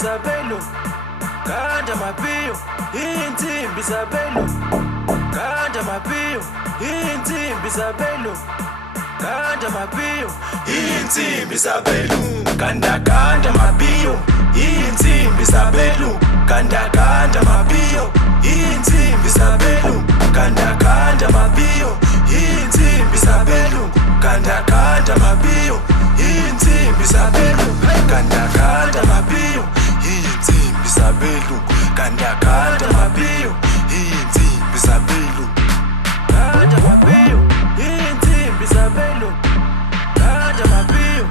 Isabelo, Kanda Mapio, Intimbi Isabelo, Kanda Mapio, Intimbi Isabelo, Kanda Mapio, Intimbi Isabelo, Kanda Mapio, Intimbi Isabelo, Kanda Mapio, Intimbi Isabelo, Kanda Mapio, Intimbi Isabelo, Kanda Mapio, Intimbi Isabelo, Kanda Mapio. Isabelo, Kanda Mapio, Intimbi Isabelo, Kanda Mapio, Intimbi Isabelo, Kanda Mapio,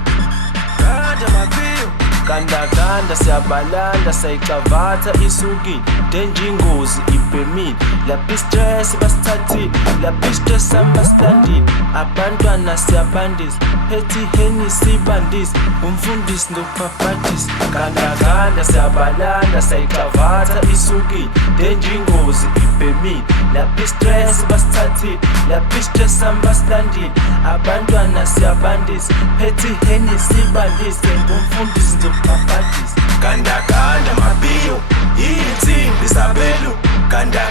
Kanda siyabalanda sayicavata isuki denjingozi ipemile laphi stress basithathile laphi stress ambastandile abantwana siyabandisa phethi heni sibandisa umfundisi nokuphapathisa Kanda siyabalanda sayicavata isuki denjingozi ipemile laphi stress basithathile laphi stress ambastandile abantwana siyabandisa phethi heni sibandisa umfundisi nokuphapathisa Kanda Mapio, Intimbi Isabelo, Kanda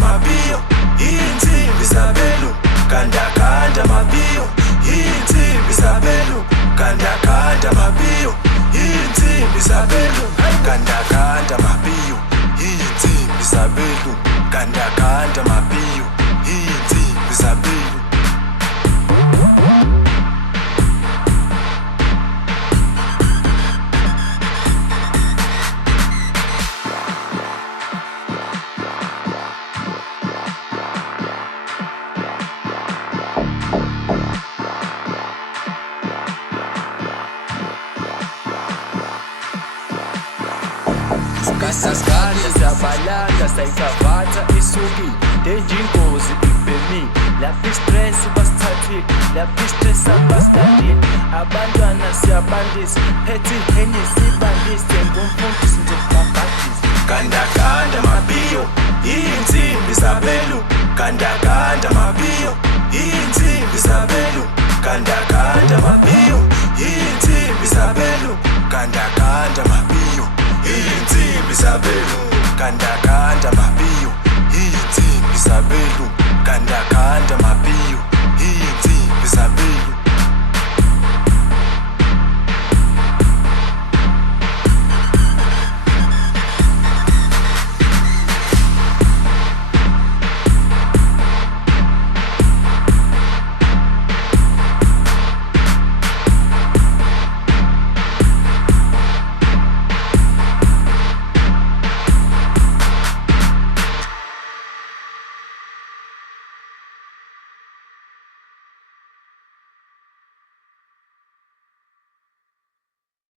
Mapio, Intimbi Isabelo, Kanda Mapio, Intimbi Isabelo, Kanda Mapio, Intimbi Isabelo, Kanda Mapio, Intimbi Isabelo, Kanda Mapio, Intimbi Isabelo. Kasaskanda siyabalanda sayicavata isuki denjingozi ipemile laphi stress basithathile laphi stress ambastandile abantwana siyabandisa phethi heni sibandise ngumfundisi nokuphapathisa Kanda Mapio, Intimbi Isabelo, Kanda Mapio, Intimbi Isabelo, Kanda Mapio, Intimbi Isabelo, Kanda Mapio, Intimbi Isabelo, Kanda